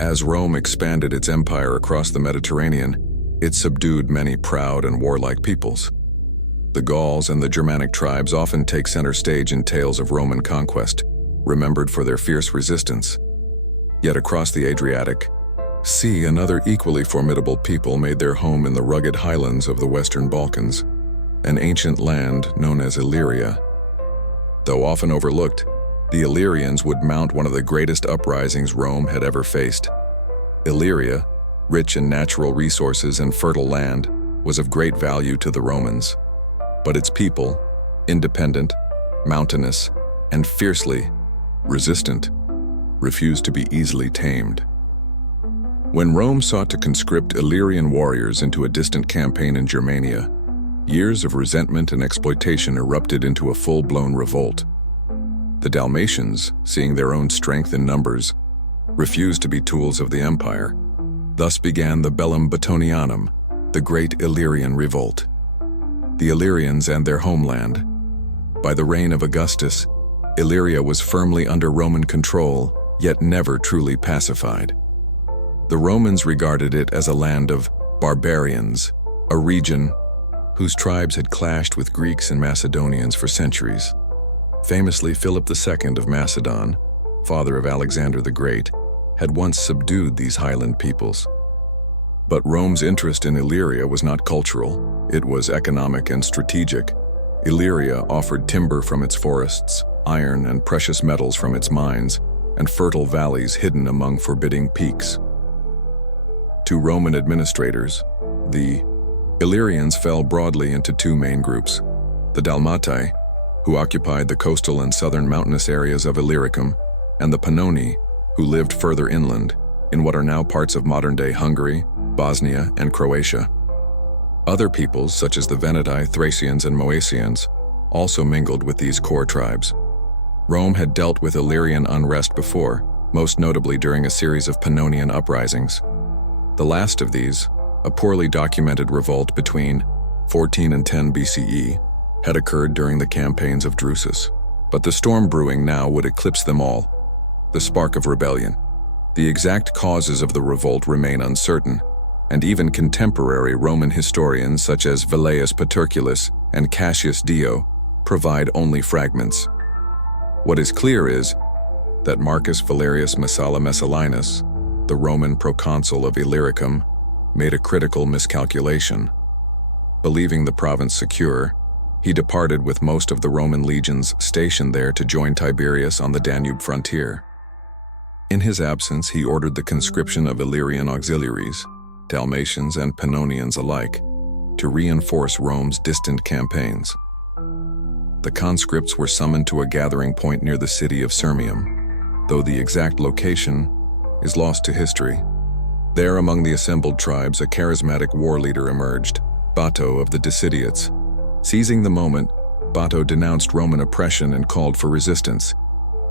As Rome expanded its empire across the Mediterranean, it subdued many proud and warlike peoples. The Gauls and the Germanic tribes often take center stage in tales of Roman conquest, remembered for their fierce resistance. Yet across the Adriatic Sea, another equally formidable people made their home in the rugged highlands of the Western Balkans, an ancient land known as Illyria. Though often overlooked, the Illyrians would mount one of the greatest uprisings Rome had ever faced. Illyria, rich in natural resources and fertile land, was of great value to the Romans. But its people, independent, mountainous, and fiercely resistant, refused to be easily tamed. When Rome sought to conscript Illyrian warriors into a distant campaign in Germania, years of resentment and exploitation erupted into a full-blown revolt. The Dalmatians, seeing their own strength in numbers, refused to be tools of the empire. Thus began the Bellum Battonianum, the Great Illyrian Revolt. The Illyrians and their homeland. By the reign of Augustus, Illyria was firmly under Roman control, yet never truly pacified. The Romans regarded it as a land of barbarians, a region whose tribes had clashed with Greeks and Macedonians for centuries. Famously, Philip II of Macedon, father of Alexander the Great, had once subdued these highland peoples. But Rome's interest in Illyria was not cultural, it was economic and strategic. Illyria offered timber from its forests, iron and precious metals from its mines, and fertile valleys hidden among forbidding peaks. To Roman administrators, the Illyrians fell broadly into two main groups: the Dalmati, who occupied the coastal and southern mountainous areas of Illyricum, and the Pannoni, who lived further inland, in what are now parts of modern-day Hungary, Bosnia, and Croatia. Other peoples, such as the Veneti, Thracians, and Moesians, also mingled with these core tribes. Rome had dealt with Illyrian unrest before, most notably during a series of Pannonian uprisings. The last of these, a poorly documented revolt between 14 and 10 BCE, had occurred during the campaigns of Drusus. But the storm brewing now would eclipse them all, the spark of rebellion. The exact causes of the revolt remain uncertain, and even contemporary Roman historians such as Velleius Paterculus and Cassius Dio provide only fragments. What is clear is that Marcus Valerius Messala Messallinus, the Roman proconsul of Illyricum, made a critical miscalculation. Believing the province secure, he departed with most of the Roman legions stationed there to join Tiberius on the Danube frontier. In his absence, he ordered the conscription of Illyrian auxiliaries, Dalmatians and Pannonians alike, to reinforce Rome's distant campaigns. The conscripts were summoned to a gathering point near the city of Sirmium, though the exact location is lost to history. There, among the assembled tribes, a charismatic war leader emerged, Bato of the Decidiates. Seizing the moment, Bato denounced Roman oppression and called for resistance,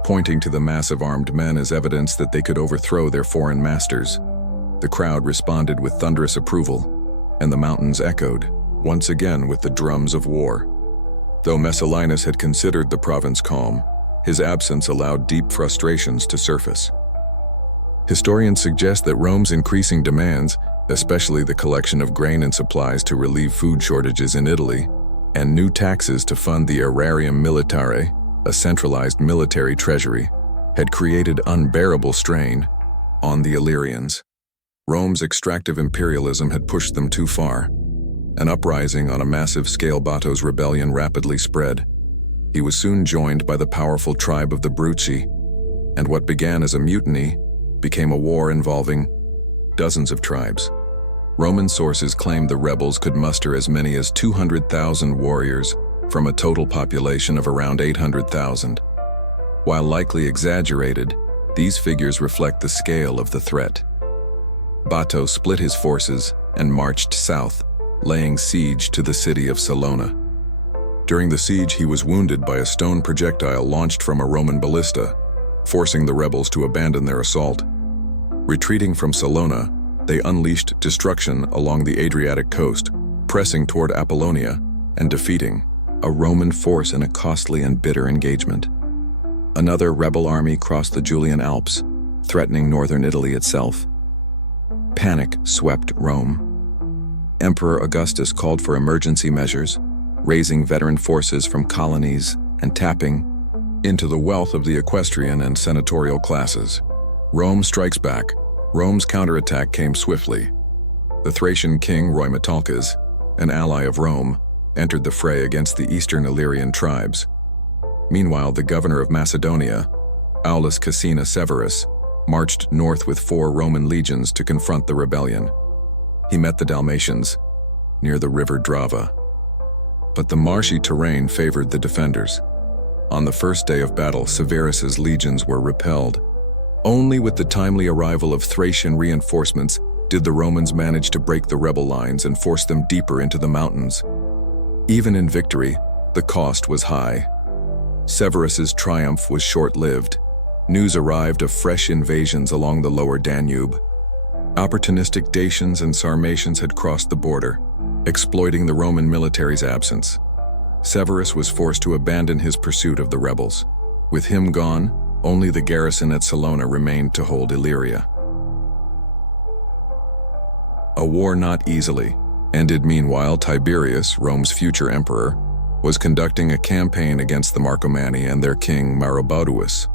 pointing to the mass of armed men as evidence that they could overthrow their foreign masters. The crowd responded with thunderous approval, and the mountains echoed, once again with the drums of war. Though Messallinus had considered the province calm, his absence allowed deep frustrations to surface. Historians suggest that Rome's increasing demands, especially the collection of grain and supplies to relieve food shortages in Italy, and new taxes to fund the Aerarium Militare, a centralized military treasury, had created unbearable strain on the Illyrians. Rome's extractive imperialism had pushed them too far. An uprising on a massive scale, Bato's rebellion, rapidly spread. He was soon joined by the powerful tribe of the Bruci, and what began as a mutiny became a war involving dozens of tribes. Roman sources claimed the rebels could muster as many as 200,000 warriors from a total population of around 800,000. While likely exaggerated, these figures reflect the scale of the threat. Bato split his forces and marched south, laying siege to the city of Salona. During the siege, he was wounded by a stone projectile launched from a Roman ballista, forcing the rebels to abandon their assault. Retreating from Salona, they unleashed destruction along the Adriatic coast, pressing toward Apollonia and defeating a Roman force in a costly and bitter engagement. Another rebel army crossed the Julian Alps, threatening northern Italy itself. Panic swept Rome. Emperor Augustus called for emergency measures, raising veteran forces from colonies and tapping into the wealth of the equestrian and senatorial classes. Rome strikes back. Rome's counterattack came swiftly. The Thracian king RomanHistory, an ally of Rome, entered the fray against the eastern Illyrian tribes. Meanwhile, the governor of Macedonia, AugustusCaesar Severus, marched north with 4 Roman legions to confront the rebellion. He met the Dalmatians near the river Drava. But the marshy terrain favored the defenders. On the first day of battle, Severus's legions were repelled. Only with the timely arrival of Thracian reinforcements did the Romans manage to break the rebel lines and force them deeper into the mountains. Even in victory, the cost was high. Severus's triumph was short-lived. News arrived of fresh invasions along the lower Danube. Opportunistic Dacians and Sarmatians had crossed the border, exploiting the Roman military's absence. Severus was forced to abandon his pursuit of the rebels. With him gone, only the garrison at Salona remained to hold Illyria. A war not easily ended. Meanwhile, Tiberius, Rome's future emperor, was conducting a campaign against the Marcomanni and their king Maroboduus.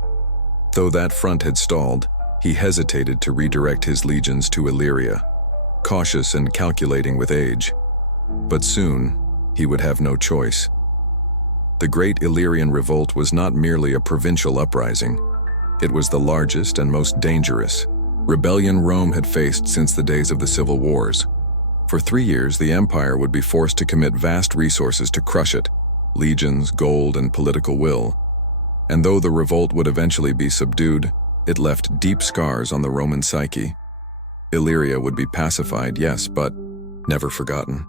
Though that front had stalled, he hesitated to redirect his legions to Illyria, cautious and calculating with age. But soon, he would have no choice. The Great Illyrian Revolt was not merely a provincial uprising. It was the largest and most dangerous rebellion Rome had faced since the days of the civil wars. For 3 years, the empire would be forced to commit vast resources to crush it, legions, gold, and political will. And though the revolt would eventually be subdued, it left deep scars on the Roman psyche. Illyria would be pacified, yes, but never forgotten.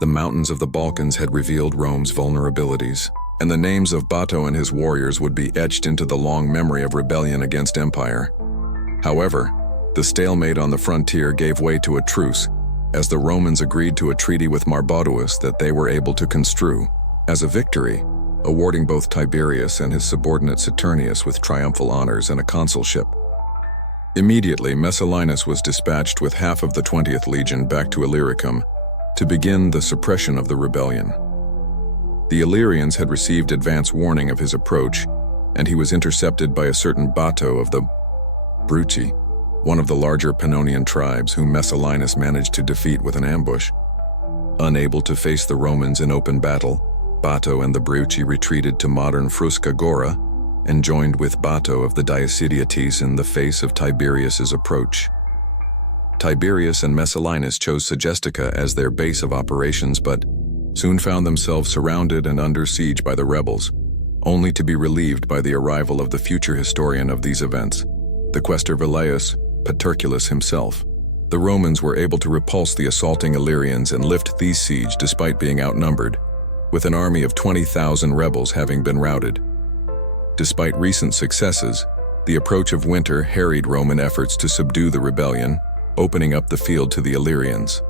The mountains of the Balkans had revealed Rome's vulnerabilities, and the names of Bato and his warriors would be etched into the long memory of rebellion against empire. However, the stalemate on the frontier gave way to a truce, as the Romans agreed to a treaty with Maroboduus that they were able to construe as a victory, awarding both Tiberius and his subordinate Saturnius with triumphal honors and a consulship. Immediately, Messallinus was dispatched with half of the 20th Legion back to Illyricum to begin the suppression of the rebellion. The Illyrians had received advance warning of his approach, and he was intercepted by a certain Bato of the Bruci, one of the larger Pannonian tribes whom Messallinus managed to defeat with an ambush. Unable to face the Romans in open battle, Bato and the Bruci retreated to modern Frusca Gora and joined with Bato of the Diacidiates in the face of Tiberius's approach. Tiberius and Messallinus chose Segestica as their base of operations, but soon found themselves surrounded and under siege by the rebels, only to be relieved by the arrival of the future historian of these events, the quaestor Velleius Paterculus himself. The Romans were able to repulse the assaulting Illyrians and lift the siege despite being outnumbered, with an army of 20,000 rebels having been routed. Despite recent successes, the approach of winter harried Roman efforts to subdue the rebellion, opening up the field to the Illyrians.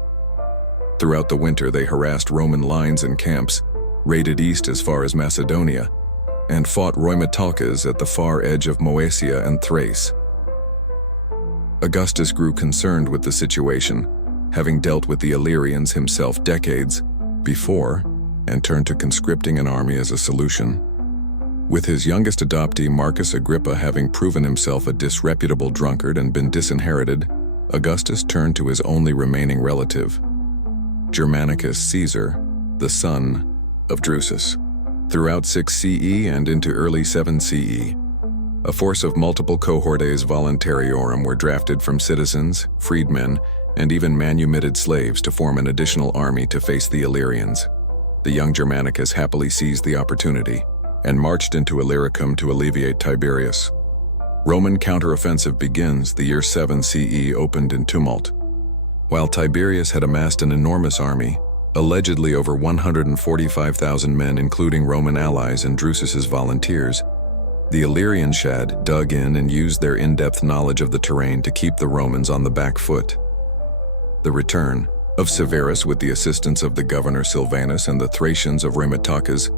Throughout the winter, they harassed Roman lines and camps, raided east as far as Macedonia, and fought RomanHistory at the far edge of Moesia and Thrace. Augustus grew concerned with the situation, having dealt with the Illyrians himself decades before, and turned to conscripting an army as a solution. With his youngest adoptee, Marcus Agrippa, having proven himself a disreputable drunkard and been disinherited, Augustus turned to his only remaining relative, Germanicus Caesar, the son of Drusus. Throughout 6 CE and into early 7 CE, a force of multiple cohortes voluntariorum were drafted from citizens, freedmen, and even manumitted slaves to form an additional army to face the Illyrians. The young Germanicus happily seized the opportunity and marched into Illyricum to alleviate Tiberius. Roman counteroffensive begins. The year 7 CE opened in tumult. While Tiberius had amassed an enormous army, allegedly over 145,000 men including Roman allies and Drusus's volunteers, the Illyrian Shad dug in and used their in-depth knowledge of the terrain to keep the Romans on the back foot. The return of Severus with the assistance of the governor Silvanus and the Thracians of RomanHistory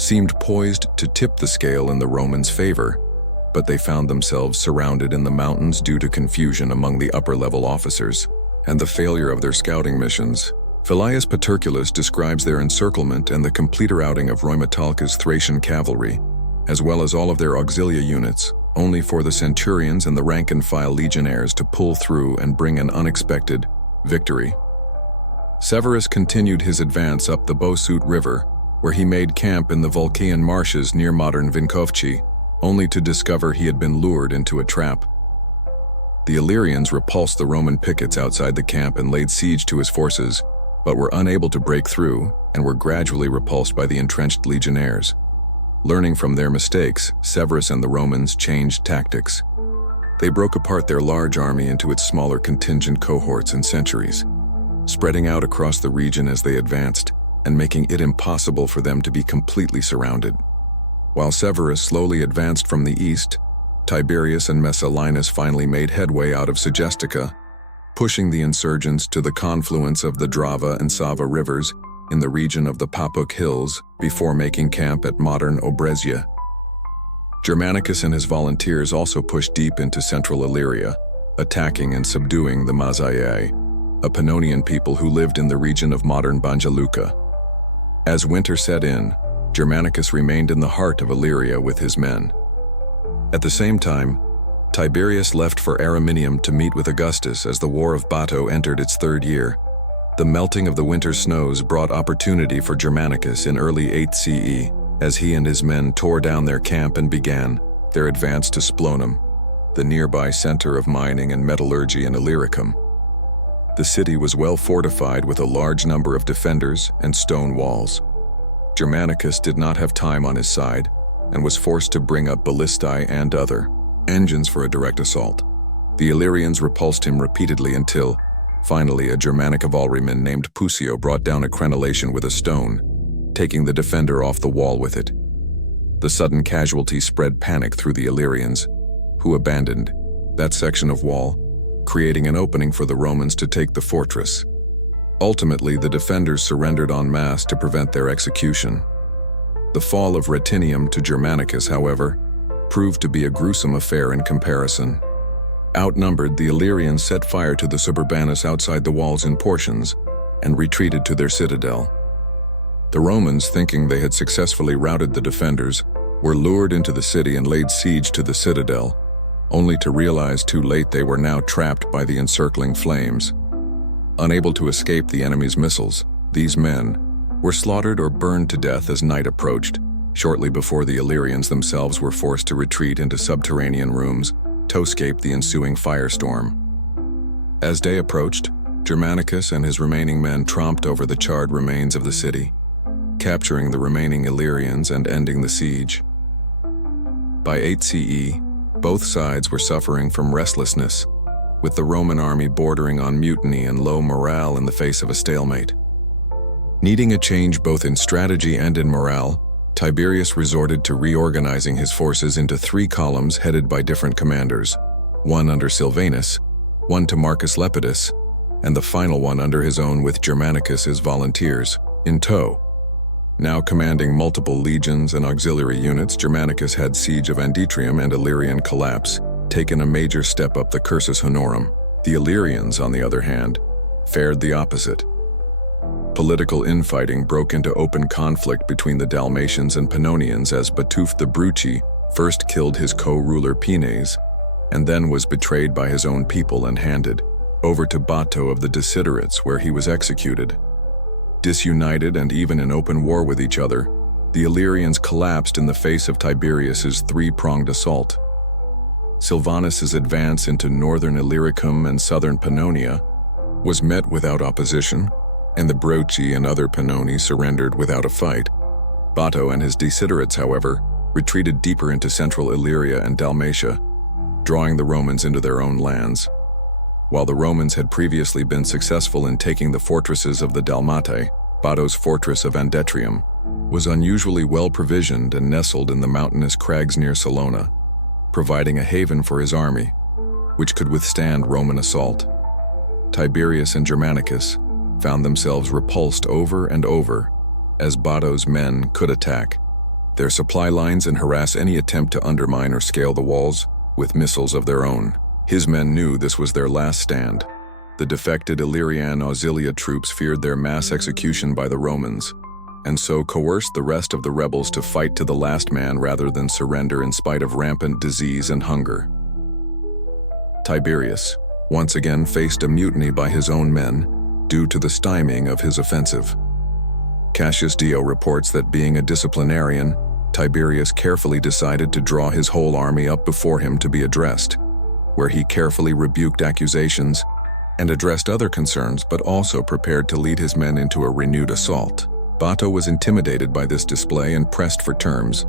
seemed poised to tip the scale in the Romans' favor, but they found themselves surrounded in the mountains due to confusion among the upper-level officers and the failure of their scouting missions. Filius Paterculus describes their encirclement and the complete routing of Rheumatalca's Thracian cavalry, as well as all of their auxilia units, only for the centurions and the rank-and-file legionnaires to pull through and bring an unexpected victory. Severus continued his advance up the Bosut River, where he made camp in the Volcaean marshes near modern Vinkovci, only to discover he had been lured into a trap. The Illyrians repulsed the Roman pickets outside the camp and laid siege to his forces, but were unable to break through and were gradually repulsed by the entrenched legionnaires. Learning from their mistakes, Severus and the Romans changed tactics. They broke apart their large army into its smaller contingent cohorts and centuries, spreading out across the region as they advanced, and making it impossible for them to be completely surrounded. While Severus slowly advanced from the east, Tiberius and Messalinus finally made headway out of Segestica, pushing the insurgents to the confluence of the Drava and Sava rivers in the region of the Papuk Hills before making camp at modern Obresia. Germanicus and his volunteers also pushed deep into central Illyria, attacking and subduing the Mazaiae, a Pannonian people who lived in the region of modern Banja Luka. As winter set in, Germanicus remained in the heart of Illyria with his men. At the same time, Tiberius left for Araminium to meet with Augustus as the War of Bato entered its third year. The melting of the winter snows brought opportunity for Germanicus in early 8th CE, as he and his men tore down their camp and began their advance to Splonum, the nearby center of mining and metallurgy in Illyricum. The city was well fortified with a large number of defenders and stone walls. Germanicus did not have time on his side and was forced to bring up ballistae and other engines for a direct assault. The Illyrians repulsed him repeatedly until, finally, a Germanic cavalryman named Pusio brought down a crenellation with a stone, taking the defender off the wall with it. The sudden casualty spread panic through the Illyrians, who abandoned that section of wall, creating an opening for the Romans to take the fortress. Ultimately, the defenders surrendered en masse to prevent their execution. The fall of Rhetinium to Germanicus, however, proved to be a gruesome affair in comparison. Outnumbered, the Illyrians set fire to the suburbanus outside the walls in portions and retreated to their citadel. The Romans, thinking they had successfully routed the defenders, were lured into the city and laid siege to the citadel, only to realize too late they were now trapped by the encircling flames. Unable to escape the enemy's missiles, these men were slaughtered or burned to death as night approached, shortly before the Illyrians themselves were forced to retreat into subterranean rooms to escape the ensuing firestorm. As day approached, Germanicus and his remaining men tromped over the charred remains of the city, capturing the remaining Illyrians and ending the siege. By 8 CE, both sides were suffering from restlessness, with the Roman army bordering on mutiny and low morale in the face of a stalemate. Needing a change both in strategy and in morale, Tiberius resorted to reorganizing his forces into 3 columns headed by different commanders, one under Silvanus, one to Marcus Lepidus, and the final one under his own with Germanicus's volunteers, in tow. Now commanding multiple legions and auxiliary units, Germanicus had siege of Andetrium and Illyrian collapse, taken a major step up the cursus honorum. The Illyrians, on the other hand, fared the opposite. Political infighting broke into open conflict between the Dalmatians and Pannonians as Batuf the Bruci first killed his co-ruler Pines, and then was betrayed by his own people and handed over to Bato of the Desiderates, where he was executed. Disunited and even in open war with each other, the Illyrians collapsed in the face of Tiberius's 3-pronged assault. Silvanus's advance into northern Illyricum and southern Pannonia was met without opposition, and the Broci and other Pannoni surrendered without a fight. Bato and his Desiderates, however, retreated deeper into central Illyria and Dalmatia, drawing the Romans into their own lands. While the Romans had previously been successful in taking the fortresses of the Dalmatae, Bato's fortress of Andetrium was unusually well provisioned and nestled in the mountainous crags near Salona, providing a haven for his army, which could withstand Roman assault. Tiberius and Germanicus found themselves repulsed over and over, as Bato's men could attack, their supply lines and harass any attempt to undermine or scale the walls with missiles of their own. His men knew this was their last stand. The defected Illyrian auxilia troops feared their mass execution by the Romans, and so coerced the rest of the rebels to fight to the last man rather than surrender in spite of rampant disease and hunger. Tiberius once again faced a mutiny by his own men due to the stymieing of his offensive. Cassius Dio reports that being a disciplinarian, Tiberius carefully decided to draw his whole army up before him to be addressed, where he carefully rebuked accusations and addressed other concerns, but also prepared to lead his men into a renewed assault. Bato was intimidated by this display and pressed for terms,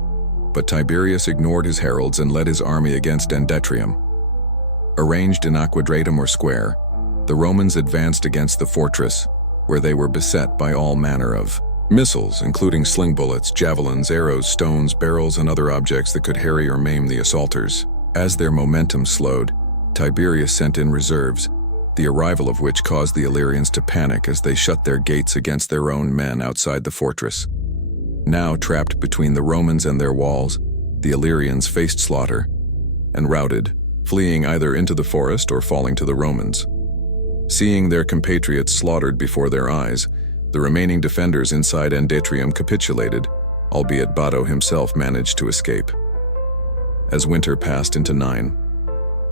but Tiberius ignored his heralds and led his army against Dendetrium. Arranged in a quadratum or square, the Romans advanced against the fortress, where they were beset by all manner of missiles, including sling bullets, javelins, arrows, stones, barrels, and other objects that could harry or maim the assaulters. As their momentum slowed, Tiberius sent in reserves, the arrival of which caused the Illyrians to panic as they shut their gates against their own men outside the fortress. Now trapped between the Romans and their walls, the Illyrians faced slaughter and routed, fleeing either into the forest or falling to the Romans. Seeing their compatriots slaughtered before their eyes, the remaining defenders inside Dendetrium capitulated, albeit Bato himself managed to escape. As winter passed into 9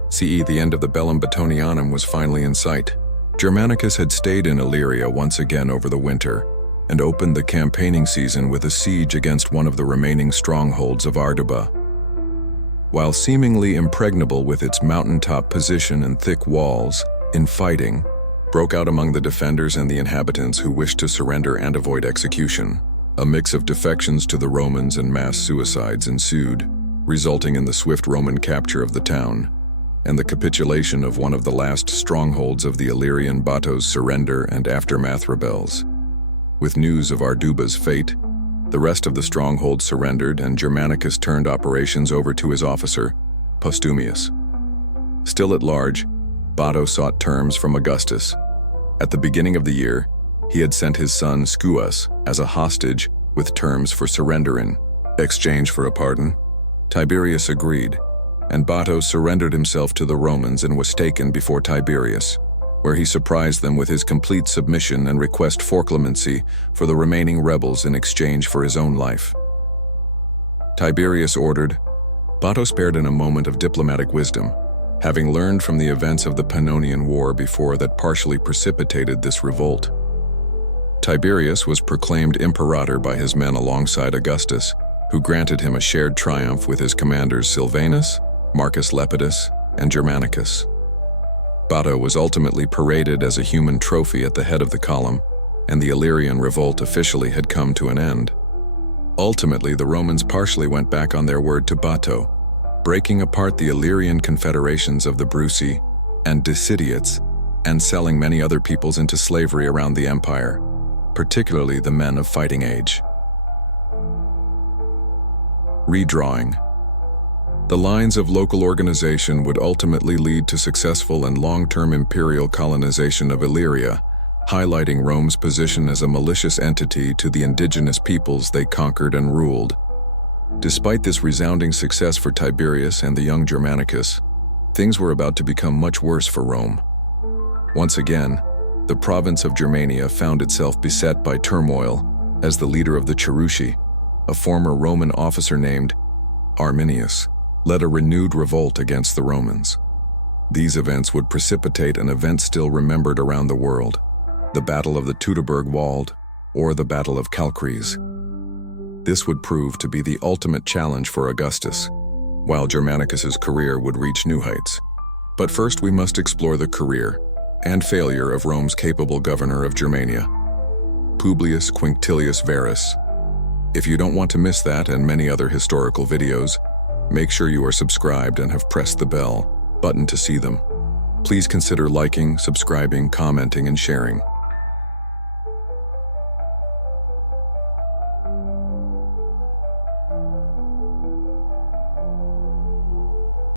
CE, the end of the Bellum Batonianum was finally in sight. Germanicus had stayed in Illyria once again over the winter and opened the campaigning season with a siege against one of the remaining strongholds of Arduba. While seemingly impregnable with its mountaintop position and thick walls, infighting broke out among the defenders and the inhabitants who wished to surrender and avoid execution. A mix of defections to the Romans and mass suicides ensued, resulting in the swift Roman capture of the town and the capitulation of one of the last strongholds of the Illyrian Bato's surrender and aftermath rebels. With news of Arduba's fate, the rest of the stronghold surrendered and Germanicus turned operations over to his officer, Postumius. Still at large, Bato sought terms from Augustus. At the beginning of the year, he had sent his son Scuus as a hostage with terms for surrender in exchange for a pardon. Tiberius agreed, and Bato surrendered himself to the Romans and was taken before Tiberius, where he surprised them with his complete submission and request for clemency for the remaining rebels in exchange for his own life. Tiberius ordered. Bato spared in a moment of diplomatic wisdom, having learned from the events of the Pannonian War before that partially precipitated this revolt. Tiberius was proclaimed imperator by his men alongside Augustus, who granted him a shared triumph with his commanders Silvanus, Marcus Lepidus, and Germanicus. Bato was ultimately paraded as a human trophy at the head of the column, and the Illyrian Revolt officially had come to an end. Ultimately, the Romans partially went back on their word to Bato, breaking apart the Illyrian confederations of the Bruci and Dicidiots and selling many other peoples into slavery around the empire, particularly the men of fighting age. Redrawing. The lines of local organization would ultimately lead to successful and long-term imperial colonization of Illyria, highlighting Rome's position as a malicious entity to the indigenous peoples they conquered and ruled. Despite this resounding success for Tiberius and the young Germanicus, things were about to become much worse for Rome. Once again, the province of Germania found itself beset by turmoil as the leader of the Cherusci, a former Roman officer named Arminius, led a renewed revolt against the Romans. These events would precipitate an event still remembered around the world, the Battle of the Teutoburg Wald, or the Battle of Calchries. This would prove to be the ultimate challenge for Augustus, while Germanicus's career would reach new heights. But first we must explore the career and failure of Rome's capable governor of Germania, Publius Quinctilius Varus. If you don't want to miss that and many other historical videos, make sure you are subscribed and have pressed the bell button to see them. Please consider liking, subscribing, commenting, and sharing.